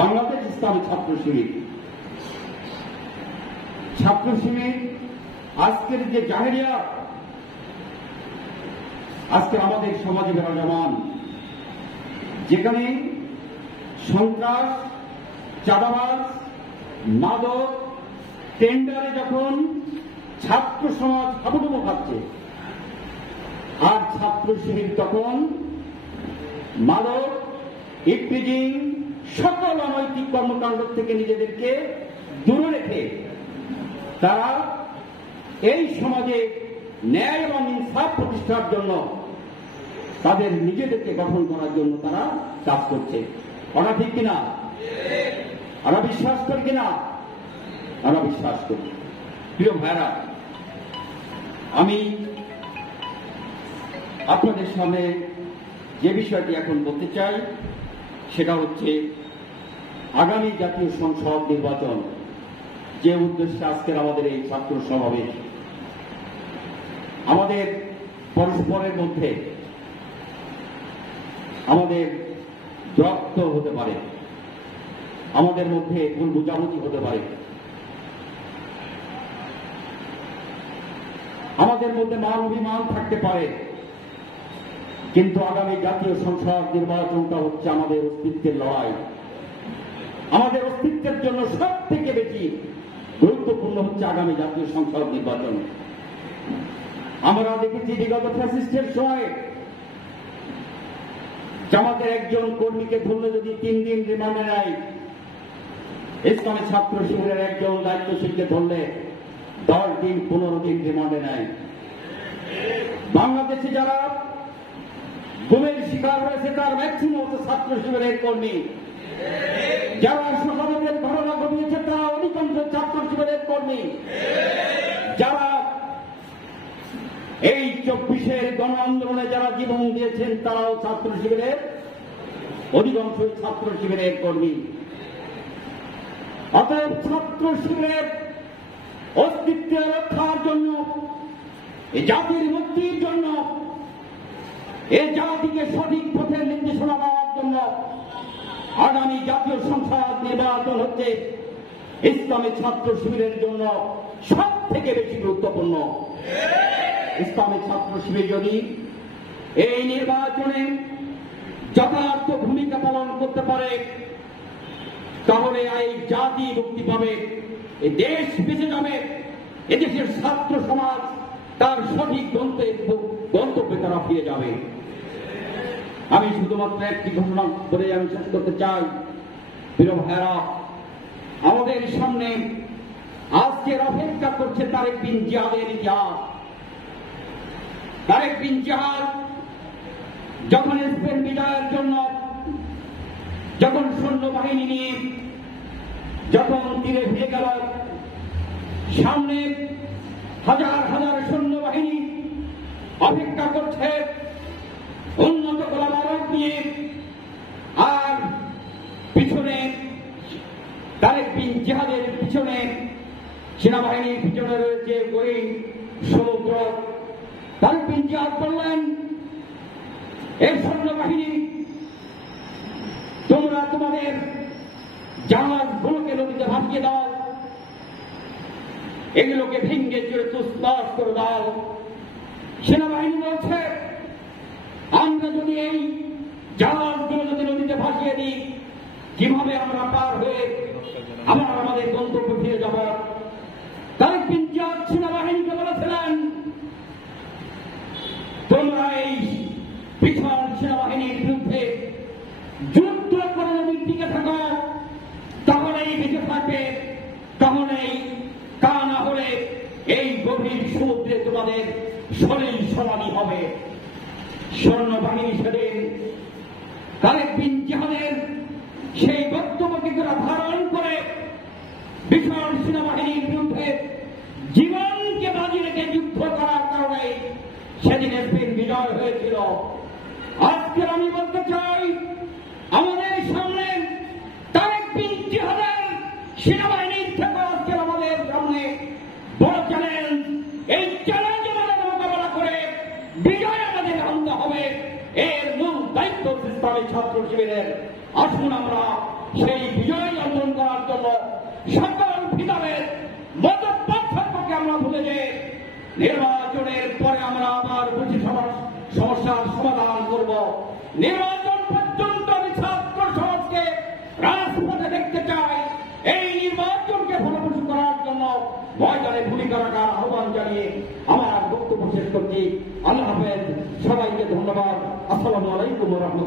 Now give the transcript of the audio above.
বাংলাদেশ ইসলামী ছাত্র শিবির আজকের যে জাহেরিয়া, আজকে আমাদের সমাজে বিরাজমান, যেখানে সন্ত্রাস, চাঁদাবাজ, মাদক, টেন্ডারে যখন ছাত্র সমাজ হাবুডুবু খাচ্ছে, আর ছাত্র শিবির তখন মাদক, ইফটিজিং, সকল অনৈতিক কর্মকাণ্ড থেকে নিজেদেরকে দূরে রেখে তারা এই সমাজে ন্যায় এবং ইনসাফ প্রতিষ্ঠার জন্য তাদের নিজেদেরকে গঠন করার জন্য তারা কাজ করছে। ওরা ঠিক কিনা? ওরা বিশ্বাস করে কিনা? ওরা বিশ্বাস করি। প্রিয় ভাইরা, আমি আপনাদের সামনে যে বিষয়টি এখন বলতে চাই সেটা হচ্ছে আগামী জাতীয় সংসদ নির্বাচন, যে উদ্দেশ্যে আজকের আমাদের এই ছাত্র সমাবেশ। আমাদের পরস্পরের মধ্যে আমাদের রক্ত হতে পারে, আমাদের মধ্যে ভুল বুঝাবুঝি হতে পারে, আমাদের মধ্যে মান অভিমান থাকতে পারে, কিন্তু আগামী জাতীয় সংসদ নির্বাচনটা হচ্ছে আমাদের অস্তিত্বের লড়াই। আমাদের অস্তিত্বের জন্য সব থেকে বেশি গুরুত্বপূর্ণ হচ্ছে আগামী জাতীয় সংসদ নির্বাচন। আমরা দেখেছি বিগত ফ্যাসিস্টের সময় জামাতের একজন কর্মীকে ধরলে যদি 3 দিন রিমান্ডে নেয়, ইসলামী ছাত্র শিবিরের একজন দায়িত্বশীলকে ধরলে 10 দিন 15 দিন রিমান্ডে নেয়। বাংলাদেশে যারা গুমের শিকার হয়েছে তার ম্যাক্সিমাম ছাত্র শিবিরের কর্মী, যারা সমাজের ঘটনা ঘটিয়েছে তারা অধিকাংশ ছাত্র শিবিরের কর্মী, যারা এই 24-এর গণ আন্দোলনে যারা জীবন দিয়েছেন তারাও ছাত্র শিবিরের, অধিকাংশ ছাত্র শিবিরের কর্মী। অতএব ছাত্র শিবিরের অস্তিত্বের রক্ষার জন্য, এই জাতির মুক্তির জন্য, এই জাতিকে সঠিক পথের নির্দেশনা দেওয়ার জন্য আগামী জাতীয় সংসদ নির্বাচন হচ্ছে ইসলামী ছাত্র শিবিরের জন্য সব থেকে বেশি গুরুত্বপূর্ণ। ইসলামী ছাত্র শিবির যদি এই নির্বাচনে যথার্থ ভূমিকা পালন করতে পারে, তাহলে এই জাতি মুক্তি পাবে, এই দেশ বেঁচে যাবে, এদেশের ছাত্র সমাজ তার সঠিক গন্তব্যে তারা ফিরে যাবে। আমি শুধুমাত্র একটি ঘটনা বলে আমি শেষ করতে চাই। প্রিয় ভাইরা, আমাদের সামনে আজকের অপেক্ষা করছে তারেক বিন জিয়াদের ইতিহাস। তারেক বিন জিয়াদ যখন স্পেন বিজয়ের জন্য যখন সৈন্যবাহিনী নিয়ে যখন তীরে ভিড়ে গেল, সামনে হাজার হাজার সৈন্যবাহিনী অপেক্ষা করছে উন্নত গোলাবারুদ নিয়ে, আর পিছনে তারেক বিন জিয়াদের পিছনে, সেনাবাহিনীর পিছনে রয়েছে গহীন সমুদ্র। তারেক বিন জিয়াদ বললেন, এই সৈন্যবাহিনী তোমরা তোমাদের জাহাজগুলোকে নদীতে ভাসিয়ে দাও, এগুলোকে ভেঙ্গে চুরে তুসতাস করে দাও। সেনাবাহিনী বলছে, আমরা যদি এই জাহাজগুলো যদি নদীতে ভাসিয়ে দিই, কিভাবে আমরা পার হয়ে আবার আমাদের গন্তব্য ফিরে যাব? তারেক বিন জিয়াদ সেনাবাহিনীকে বলেছিলেন, তোমরা এই পিছন সেনাবাহিনীর বিরুদ্ধে যুদ্ধ করে যদি টিকে থাকো, তাহলেই বেঁচে থাকবে, তাহলেই তা না হলে এই গভীর সমুদ্রে তোমাদের শরীর সমাধি হবে। সৈন্যবাহিনী সেদিন তারেক বিন জিয়াদের সেই বক্তব্যকে তারা ধারণ করে বিশাল সেনাবাহিনীর বিরুদ্ধে জীবনকে বাজি রেখে যুদ্ধ করার কারণে সেদিন স্পেন বিজয় হয়েছিল। আজকে আমি বলতে চাই, আমাদের সামনে তারেক বিন জিয়াদের সেনাবাহিনীর থেকে আজকে আমাদের সামনে বড় চ্যালেঞ্জ। এই চ্যালেঞ্জ আমাদের মোকাবেলা করে বিজয় আমাদের আনতে হবে। এর মূল দায়িত্ব ইসলামী ছাত্র শিবিরের। আসুন আমরা সেই বিজয় নির্বাচনের পরে আমরা আবার বুঝি সমস্যার সমাধান করব। নির্বাচন পর্যন্ত আমি ছাত্র সমাজকে রাজপথে দেখতে চাই। এই নির্বাচনকে ফলপ্রসূ করার জন্য ময়দানে ভূমিকা রাখার আহ্বান জানিয়ে আমার বক্তব্য শেষ করছি। আল্লাহ হাফেজ, সবাইকে ধন্যবাদ। আসসালামু আলাইকুম ওয়া রাহমাতুল্লাহ।